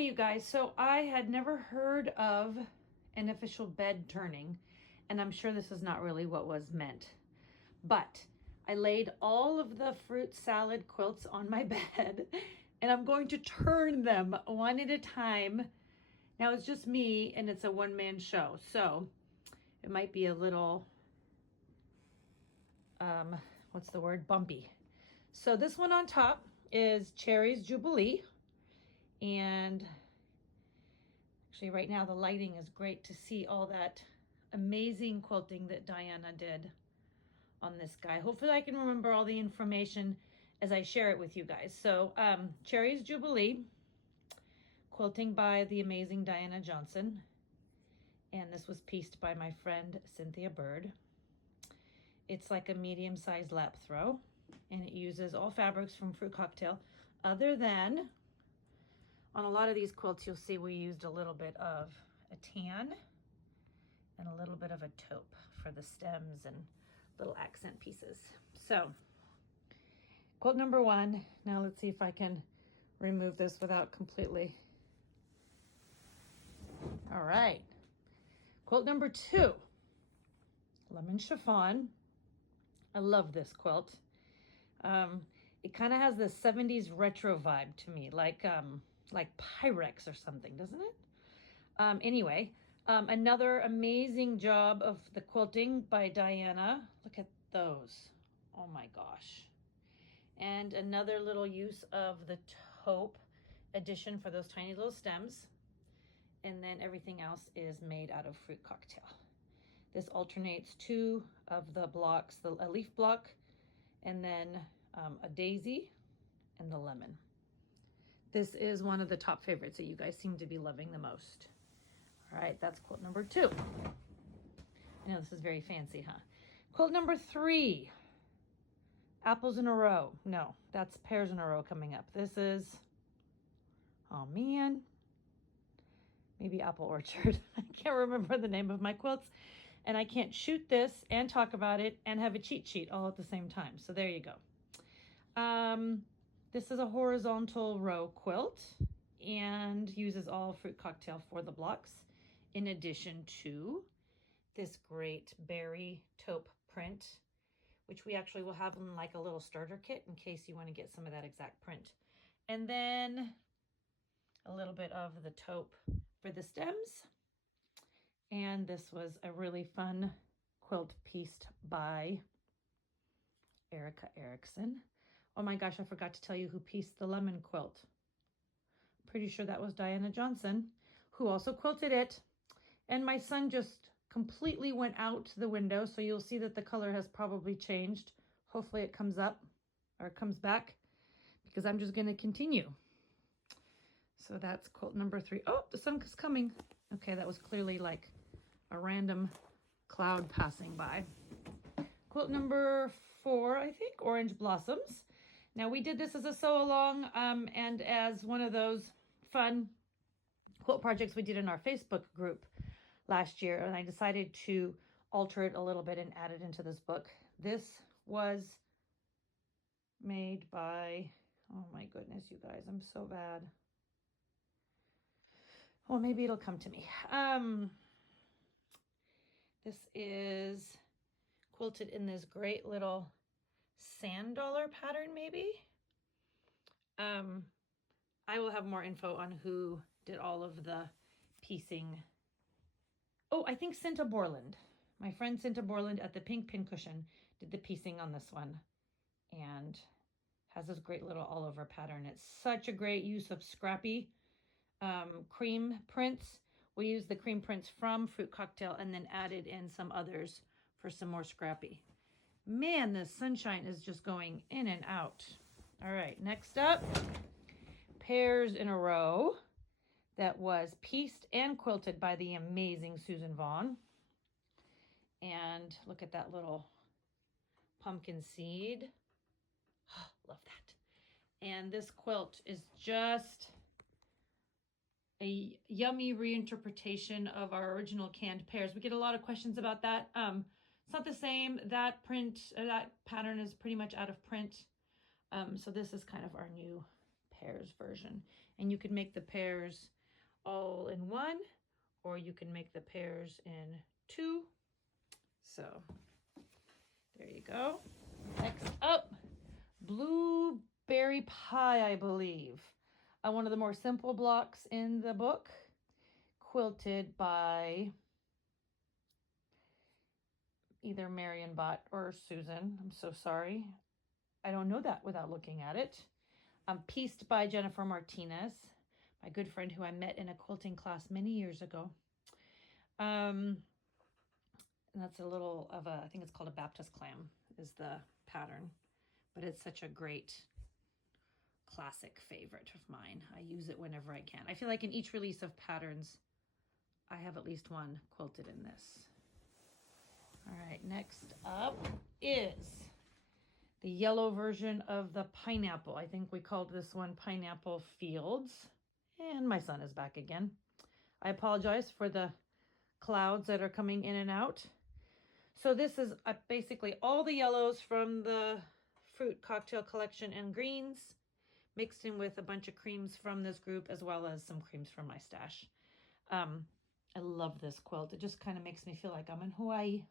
Okay, you guys, so I had never heard of an official bed turning, and I'm sure this is not really what was meant, but I laid all of the fruit salad quilts on my bed, and I'm going to turn them one at a time. Now it's just me, and it's a one-man show, so it might be a little, what's the word, bumpy. So this one on top is Cherry's Jubilee, and actually right now the lighting is great to see all that amazing quilting that Diana did on this guy. Hopefully I can remember all the information as I share it with you guys. So Cherry's Jubilee, quilting by the amazing Diana Johnson. And this was pieced by my friend Cynthia Bird. It's like a medium-sized lap throw, and it uses all fabrics from Fruit Cocktail, other than on a lot of these quilts, you'll see we used a little bit of a tan and a little bit of a taupe for the stems and little accent pieces. So quilt number one. Now let's see if I can remove this without completely. All right. Quilt number two, lemon chiffon. I love this quilt. It kind of has this 70s retro vibe to me, like Pyrex or something, doesn't it? Anyway, another amazing job of the quilting by Diana. Look at those. Oh my gosh. And another little use of the taupe addition for those tiny little stems. And then everything else is made out of Fruit Cocktail. This alternates two of the blocks, a leaf block, and then a daisy and the lemon. This is one of the top favorites that you guys seem to be loving the most. All right, that's quilt number two. I know this is very fancy, huh? Quilt number three, apples in a row. No, that's pears in a row coming up. This is, oh man, maybe apple orchard. I can't remember the name of my quilts, and I can't shoot this and talk about it and have a cheat sheet all at the same time. So there you go. This is a horizontal row quilt and uses all Fruit Cocktail for the blocks, in addition to this great berry taupe print, which we actually will have in like a little starter kit in case you want to get some of that exact print. And then a little bit of the taupe for the stems. And this was a really fun quilt pieced by Erica Erickson. Oh my gosh, I forgot to tell you who pieced the lemon quilt. Pretty sure that was Diana Johnson, who also quilted it. And my son just completely went out the window, so you'll see that the color has probably changed. Hopefully it comes up or comes back, because I'm just going to continue. So that's quilt number three. Oh, the sun is coming. Okay, that was clearly like a random cloud passing by. Quilt number four, I think, Orange Blossoms. Now we did this as a sew along and as one of those fun quilt projects we did in our Facebook group last year, and I decided to alter it a little bit and add it into this book. This was made by, oh my goodness, you guys, I'm so bad. Well, maybe it'll come to me. This is quilted in this great little sand dollar pattern, maybe. I will have more info on who did all of the piecing. Oh, I think Cinta Borland. My friend Cinta Borland at the Pink Pincushion did the piecing on this one, and has this great little all over pattern. It's such a great use of scrappy cream prints. We used the cream prints from Fruit Cocktail and then added in some others for some more scrappy. Man, the sunshine is just going in and out. All right, next up, pears in a row. That was pieced and quilted by the amazing Susan Vaughn. And look at that little pumpkin seed. Oh, love that. And this quilt is just a yummy reinterpretation of our original canned pears. We get a lot of questions about that. It's not the same. That print, that pattern is pretty much out of print. So this is kind of our new pears version. And you can make the pairs all in one, or you can make the pairs in two. So there you go. Next up, blueberry pie, I believe. One of the more simple blocks in the book, quilted by either Marion Bott or Susan. I'm so sorry. I don't know that without looking at it. Pieced by Jennifer Martinez, my good friend who I met in a quilting class many years ago. And that's a little of a, I think it's called a Baptist clam is the pattern, but it's such a great classic favorite of mine. I use it whenever I can. I feel like in each release of patterns, I have at least one quilted in this. All right, next up is the yellow version of the pineapple. I think we called this one Pineapple Fields. And my son is back again. I apologize for the clouds that are coming in and out. So this is basically all the yellows from the fruit cocktail collection and greens mixed in with a bunch of creams from this group as well as some creams from my stash. I love this quilt. It just kind of makes me feel like I'm in Hawaii.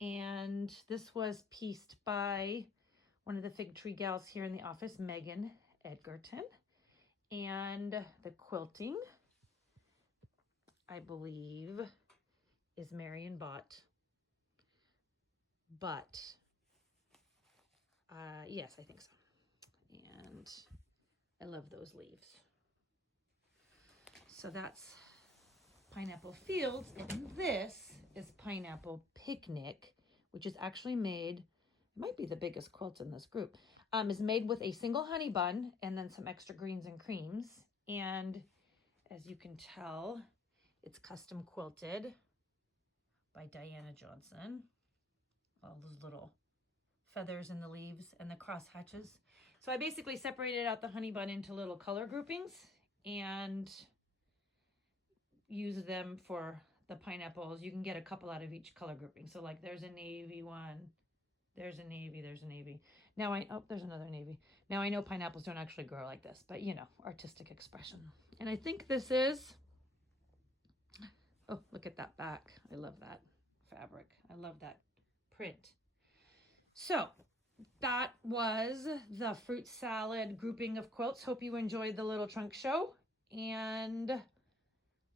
And this was pieced by one of the fig tree gals here in the office, Megan Edgerton. And the quilting, I believe, is Marion Bott. But, yes, I think so. And I love those leaves. So that's Pineapple Fields, and this is Pineapple Picnic, which is actually made, might be the biggest quilt in this group, is made with a single honey bun and then some extra greens and creams. And as you can tell, it's custom quilted by Diana Johnson. All those little feathers in the leaves and the cross hatches. So I basically separated out the honey bun into little color groupings and use them for the pineapples. You can get a couple out of each color grouping. So like there's a navy one, there's a navy, there's a navy. Now there's another navy. Now I know pineapples don't actually grow like this, but you know, artistic expression. And I think this is, oh, look at that back. I love that fabric. I love that print. So that was the fruit salad grouping of quilts. Hope you enjoyed the little trunk show, and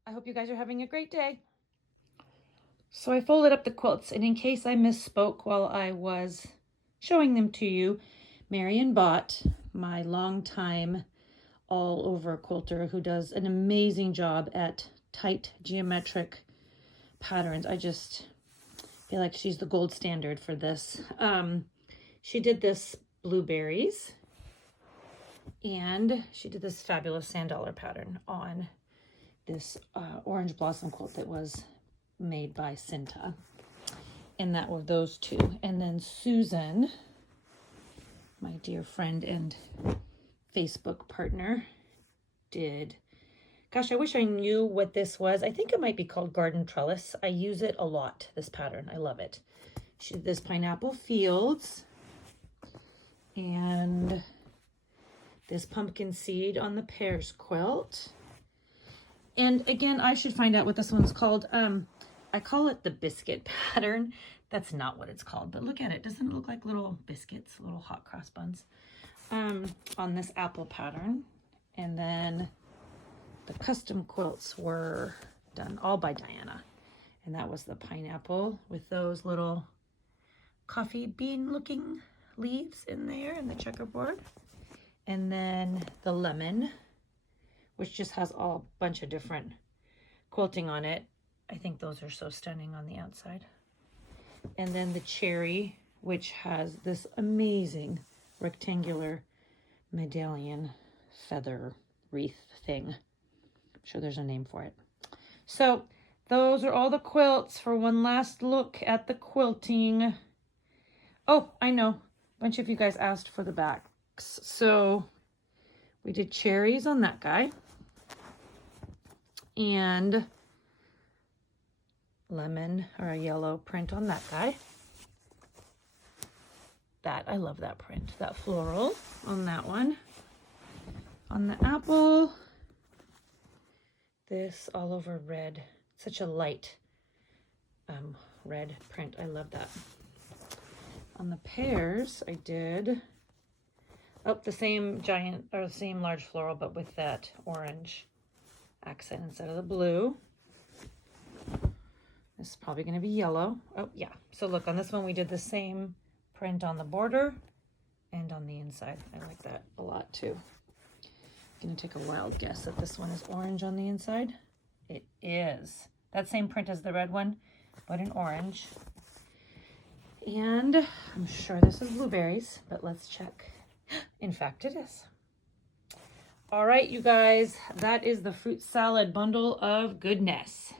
I hope you guys are having a great day. So I folded up the quilts, and in case I misspoke while I was showing them to you, Marion Bott, my longtime all-over quilter who does an amazing job at tight geometric patterns. I just feel like she's the gold standard for this. She did this blueberries, and she did this fabulous sand dollar pattern on this orange blossom quilt that was made by Cinta. And that were those two. And then Susan, my dear friend and Facebook partner, did, gosh, I wish I knew what this was. I think it might be called Garden Trellis. I use it a lot, this pattern. I love it. She did this Pineapple Fields and this pumpkin seed on the pears quilt. And again, I should find out what this one's called. I call it the biscuit pattern. That's not what it's called, but look at it. Doesn't it look like little biscuits, little hot cross buns on this apple pattern? And then the custom quilts were done all by Diana. And that was the pineapple with those little coffee bean looking leaves in there and the checkerboard. And then the lemon, which just has a bunch of different quilting on it. I think those are so stunning on the outside. And then the cherry, which has this amazing rectangular medallion feather wreath thing. I'm sure there's a name for it. So those are all the quilts for one last look at the quilting. Oh, I know. A bunch of you guys asked for the backs. So we did cherries on that guy. And lemon or a yellow print on that guy. I love that print. That floral on that one. On the apple, this all over red. Such a light red print. I love that. On the pears, I did the same giant or the same large floral, but with that orange accent instead of the blue. This is probably going to be yellow. Oh yeah. So look, on this one we did the same print on the border and on the inside. I like that a lot too. I'm going to take a wild guess that this one is orange on the inside. It is. That same print as the red one, but in orange. And I'm sure this is blueberries, but let's check. In fact, it is. All right, you guys, that is the fruit salad bundle of goodness.